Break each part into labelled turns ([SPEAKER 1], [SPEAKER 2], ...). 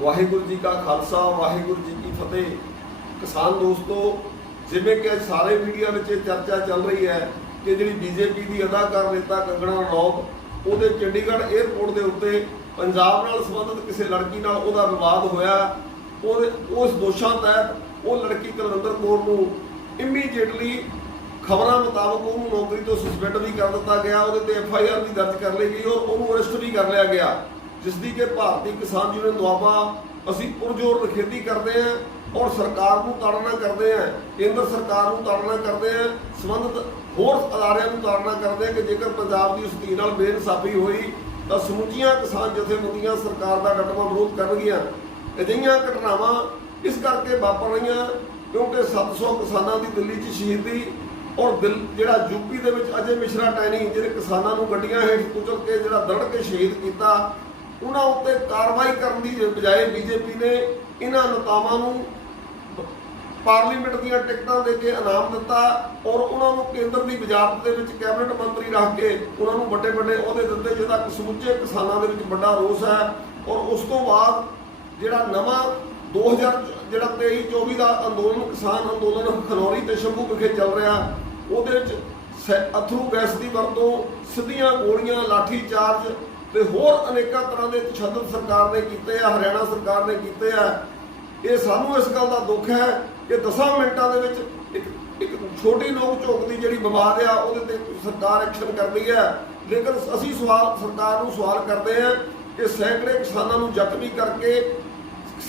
[SPEAKER 1] ਵਾਹਿਗੁਰੂ ਜੀ ਕਾ ਖਾਲਸਾ, ਵਾਹਿਗੁਰੂ ਜੀ ਕੀ ਫਤਿਹ। ਕਿਸਾਨ ਦੋਸਤੋ, ਜਿਵੇਂ ਕਿ ਸਾਰੇ ਮੀਡੀਆ ਵਿੱਚ ਇਹ ਚਰਚਾ ਚੱਲ ਰਹੀ ਹੈ ਕਿ ਜਿਹੜੀ ਬੀਜੇਪੀ ਦੀ ਅਦਾਕਾਰ ਨੇਤਾ ਕੰਗਣਾ ਰਣੌਤ, ਉਹਦੇ ਚੰਡੀਗੜ੍ਹ 에ਅਰਪੋਰਟ ਦੇ ਉੱਤੇ ਪੰਜਾਬ ਨਾਲ ਸੰਬੰਧਿਤ ਕਿਸੇ ਲੜਕੀ ਨਾਲ ਉਹਦਾ ਵਿਵਾਦ ਹੋਇਆ। ਉਹਦੇ, ਉਸ ਦੋਸ਼ਾਂ ਤਹਿਤ ਉਹ ਲੜਕੀ ਕੁਲਵਿੰਦਰ ਕੌਰ ਨੂੰ ਇਮੀਡੀਏਟਲੀ ਖਬਰਾਂ ਮੁਤਾਬਕ ਉਹਨੂੰ ਨੌਕਰੀ ਤੋਂ ਸਸਪੈਂਡ ਵੀ ਕਰ ਦਿੱਤਾ ਗਿਆ। ਉਹਦੇ ਤੇ ਐਫ ਆਈ ਆਰ ਵੀ ਦਰਜ ਕਰ ਲਈ ਗਈ ਔਰ ਉਹਨੂੰ ਅਰੈਸਟ ਵੀ ਕਰ ਲਿਆ ਗਿਆ। ਜਿਸ ਦੀ ਕਿ ਭਾਰਤੀ ਕਿਸਾਨ ਯੂਨੀਅਨ ਦੁਆਬਾ ਅਸੀਂ ਪੁਰਜੋਰ ਨਿਖੇਧੀ ਕਰਦੇ ਹਾਂ ਔਰ ਸਰਕਾਰ ਨੂੰ ਤਾੜਨਾ ਕਰਦੇ ਹਾਂ, ਕੇਂਦਰ ਸਰਕਾਰ ਨੂੰ ਤਾੜਨਾ ਕਰਦੇ ਹਾਂ, ਸੰਬੰਧਿਤ ਹੋਰ ਅਦਾਰਿਆਂ ਨੂੰ ਤਾੜਨਾ ਕਰਦੇ ਹਾਂ ਕਿ ਜੇਕਰ ਪੰਜਾਬ ਦੀ ਉਸ ਧੀ ਨਾਲ ਬੇਇਨਸਾਫੀ ਹੋਈ ਤਾਂ ਸਮੁੱਚੀਆਂ ਕਿਸਾਨ ਜਥੇਬੰਦੀਆਂ ਸਰਕਾਰ ਦਾ ਡਟਵਾ ਵਿਰੋਧ ਕਰਨਗੀਆਂ। ਅਜਿਹੀਆਂ ਘਟਨਾਵਾਂ ਇਸ ਕਰਕੇ ਵਾਪਰ ਰਹੀਆਂ ਕਿਉਂਕਿ 700 ਕਿਸਾਨਾਂ ਦੀ ਦਿੱਲੀ 'ਚ ਸ਼ਹੀਦੀ ਔਰ ਦਿਲ ਜਿਹੜਾ ਯੂਪੀ ਦੇ ਵਿੱਚ ਅਜੇ ਮਿਸ਼ਰਾ ਟੈਨੀ ਜਿਹੜੇ ਕਿਸਾਨਾਂ ਨੂੰ ਗੱਡੀਆਂ ਹੇਠ ਕੁਚਲ ਕੇ ਜਿਹੜਾ ਦੜ ਕੇ ਸ਼ਹੀਦ ਕੀਤਾ ਉਹਨਾਂ ਉੱਤੇ ਕਾਰਵਾਈ ਕਰਨ ਦੀ ਬਜਾਏ ਬੀਜੇਪੀ ਨੇ ਇਹਨਾਂ ਨੇਤਾਵਾਂ ਨੂੰ ਪਾਰਲੀਮੈਂਟ ਦੀਆਂ ਟਿਕਟਾਂ ਦੇ ਕੇ ਇਨਾਮ ਦਿੱਤਾ ਔਰ ਉਹਨਾਂ ਨੂੰ ਕੇਂਦਰ ਦੀ ਵਜ਼ਾਰਤ ਦੇ ਵਿੱਚ ਕੈਬਨਿਟ ਮੰਤਰੀ ਰੱਖ ਕੇ ਉਹਨਾਂ ਨੂੰ ਵੱਡੇ ਵੱਡੇ ਅਹੁਦੇ ਦਿੱਤੇ, ਜਿਹਦਾ ਸਮੁੱਚੇ ਕਿਸਾਨਾਂ ਦੇ ਵਿੱਚ ਵੱਡਾ ਰੋਸ ਹੈ ਔਰ ਉਸ ਤੋਂ ਬਾਅਦ ਜਿਹੜਾ ਨਵਾਂ 2000 ਜਿਹੜਾ 23 24 ਦਾ ਅੰਦੋਲਨ, ਕਿਸਾਨ ਅੰਦੋਲਨ ਖਨੌਰੀ ਤੇ ਸ਼ੰਭੂ ਵਿਖੇ ਚੱਲ ਰਿਹਾ, ਉਹਦੇ ਵਿੱਚ ਸੈ- ਅਥਰੂ ਗੈਸ ਦੀ ਵਰਤੋਂ, ਸਿੱਧੀਆਂ ਗੋਲੀਆਂ ਲਾਠੀ ਚਾਰਜ ਤੇ ਹੋਰ ਅਨੇਕਾਂ ਤਰ੍ਹਾਂ ਦੇ ਤਸ਼ੱਦਦ ਸਰਕਾਰ ਨੇ ਕੀਤੇ ਆ, ਹਰਿਆਣਾ ਸਰਕਾਰ ਨੇ ਕੀਤੇ ਆ। ਇਹ ਸਾਨੂੰ ਇਸ ਗੱਲ ਦਾ ਦੁੱਖ ਹੈ ਕਿ 10 ਮਿੰਟਾਂ ਦੇ ਵਿੱਚ ਇੱਕ ਇੱਕ ਛੋਟੀ ਨੋਕ ਝੋਕ ਦੀ ਜਿਹੜੀ ਵਿਵਾਦ ਆ, ਉਹਦੇ ਤੇ ਸਰਕਾਰ ਐਕਸ਼ਨ ਕਰਦੀ ਹੈ। ਲੇਕਿਨ ਅਸੀਂ ਸਵਾਲ ਸਰਕਾਰ ਨੂੰ ਸਵਾਲ ਕਰਦੇ ਹਾਂ ਕਿ ਸੈਂਕੜੇ ਕਿਸਾਨਾਂ ਨੂੰ ਜ਼ਖਮੀ ਕਰਕੇ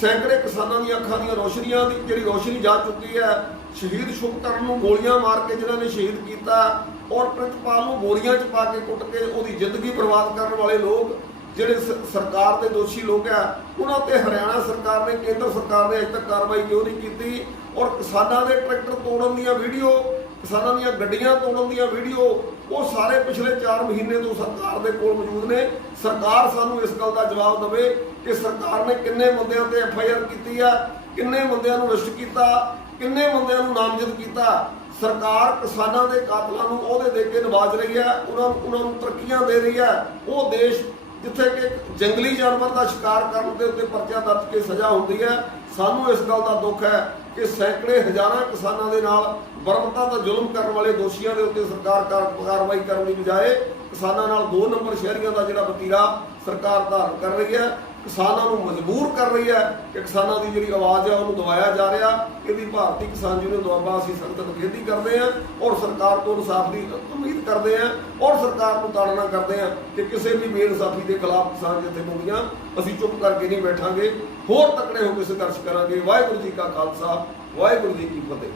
[SPEAKER 1] ਸੈਂਕੜੇ ਕਿਸਾਨਾਂ ਦੀਆਂ ਅੱਖਾਂ ਦੀਆਂ ਰੋਸ਼ਨੀਆਂ ਦੀ ਜਿਹੜੀ ਰੋਸ਼ਨੀ ਜਾ ਚੁੱਕੀ ਹੈ, ਸ਼ਹੀਦ ਸ਼ੁਭਕਰਨ ਨੂੰ ਗੋਲੀਆਂ ਮਾਰ ਕੇ ਜਿਨ੍ਹਾਂ ਨੇ ਸ਼ਹੀਦ ਕੀਤਾ ਔਰ ਪ੍ਰਿਤਪਾਲ ਨੂੰ ਗੋਲੀਆਂ 'ਚ ਪਾ ਕੇ ਕੁੱਟ ਕੇ ਉਹਦੀ ਜ਼ਿੰਦਗੀ ਬਰਬਾਦ ਕਰਨ ਵਾਲੇ ਲੋਕ, ਜਿਹੜੇ ਸ- ਸਰਕਾਰ ਦੇ ਦੋਸ਼ੀ ਲੋਕ ਆ ਉਹਨਾਂ ਤੇ ਹਰਿਆਣਾ ਸਰਕਾਰ ਨੇ, ਕੇਂਦਰ ਸਰਕਾਰ ਨੇ ਅਜੇ ਤੱਕ ਕਾਰਵਾਈ ਕਿਉਂ ਨਹੀਂ ਕੀਤੀ ਔਰ ਕਿਸਾਨਾਂ ਦੇ ਟਰੈਕਟਰ ਤੋੜਨ ਦੀਆਂ ਵੀਡੀਓ ਕਿਸਾਨਾਂ ਦੀਆਂ ਗੱਡੀਆਂ ਤੋੜਨ ਦੀਆਂ ਵੀਡੀਓ, ਉਹ ਸਾਰੇ ਪਿਛਲੇ 4 ਮਹੀਨੇ ਤੋਂ ਸਰਕਾਰ ਦੇ ਕੋਲ ਮੌਜੂਦ ਨੇ। ਸਰਕਾਰ ਸਾਨੂੰ ਇਸ ਗੱਲ ਦਾ ਜਵਾਬ ਦੇਵੇ ਕਿ ਸਰਕਾਰ ਨੇ ਕਿੰਨੇ ਬੰਦਿਆਂ ਤੇ ਐਫ ਆਈ ਆਰ ਕੀਤੀ ਆ, ਕਿੰਨੇ ਬੰਦਿਆਂ ਨੂੰ ਅਰੈਸਟ ਕੀਤਾ, ਕਿੰਨੇ ਬੰਦਿਆਂ ਨੂੰ ਨਾਮਜ਼ਦ ਕੀਤਾ। ਸਰਕਾਰ ਕਿਸਾਨਾਂ ਦੇ ਕਾਤਲਾਂ ਨੂੰ ਉਹਦੇ ਦੇ ਕੇ ਨਵਾਜ ਰਹੀ ਹੈ ਉਹਨਾਂ ਨੂੰ ਉਹਨਾਂ ਨੂੰ ਤਰੱਕੀਆਂ ਦੇ ਰਹੀ ਹੈ ਉਹ ਦੇਸ਼ ਜਿੱਥੇ ਕਿ ਜੰਗਲੀ ਜਾਨਵਰ ਦਾ ਸ਼ਿਕਾਰ ਕਰਨ ਦੇ ਉੱਤੇ ਪਰਚਾ ਦਰਜ ਕੇ ਸਜ਼ਾ ਹੁੰਦੀ ਹੈ ਸਾਨੂੰ ਇਸ ਗੱਲ ਦਾ ਦੁੱਖ ਹੈ ਕਿ ਸੈਂਕੜੇ ਹਜ਼ਾਰਾਂ ਕਿਸਾਨਾਂ ਦੇ ਨਾਲ ਬਰਬਰਤਾ ਦਾ ਜ਼ੁਲਮ ਕਰਨ ਵਾਲੇ ਦੋਸ਼ੀਆਂ ਦੇ ਉੱਤੇ ਸਰਕਾਰ ਕਾਰਵਾਈ ਕਰਨ ਦੀ ਬਜਾਏ ਕਿਸਾਨਾਂ ਨਾਲ ਦੋ ਨੰਬਰ ਸ਼ਹਿਰੀਆਂ ਦਾ ਜਿਹੜਾ ਵਤੀਰਾ ਸਰਕਾਰ ਧਾਰਨ ਕਰ ਰਹੀ ਹੈ, ਕਿਸਾਨਾਂ ਨੂੰ ਮਜਬੂਰ ਕਰ ਰਹੀ ਹੈ ਕਿ ਕਿਸਾਨਾਂ ਦੀ ਜਿਹੜੀ ਆਵਾਜ਼ ਹੈ ਉਹਨੂੰ ਦਬਾਇਆ ਜਾ ਰਿਹਾ। ਇਹਦੀ ਭਾਰਤੀ ਕਿਸਾਨ ਯੂਨੀਅਨ ਦੁਆਬਾ ਅਸੀਂ ਸਖਤ ਨਿਖੇਧੀ ਕਰਦੇ ਹਾਂ ਔਰ ਸਰਕਾਰ ਤੋਂ ਇਨਸਾਫ ਦੀ ਉਮੀਦ ਕਰਦੇ ਹਾਂ ਔਰ ਸਰਕਾਰ ਨੂੰ ਤਾੜਨਾ ਕਰਦੇ ਹਾਂ ਕਿ ਕਿਸੇ ਵੀ ਬੇਇਨਸਾਫੀ ਦੇ ਖਿਲਾਫ ਕਿਸਾਨ ਜਥੇਬੰਦੀਆਂ ਅਸੀਂ ਚੁੱਪ ਕਰਕੇ ਨਹੀਂ ਬੈਠਾਂਗੇ। ਹੋਰ ਤਕੜੇ ਹੋ ਕੇ ਸੰਘਰਸ਼ ਕਰਾਂਗੇ। ਵਾਹਿਗੁਰੂ ਜੀ ਕਾ ਖਾਲਸਾ, ਵਾਹਿਗੁਰੂ ਜੀ ਕੀ ਫਤਿਹ।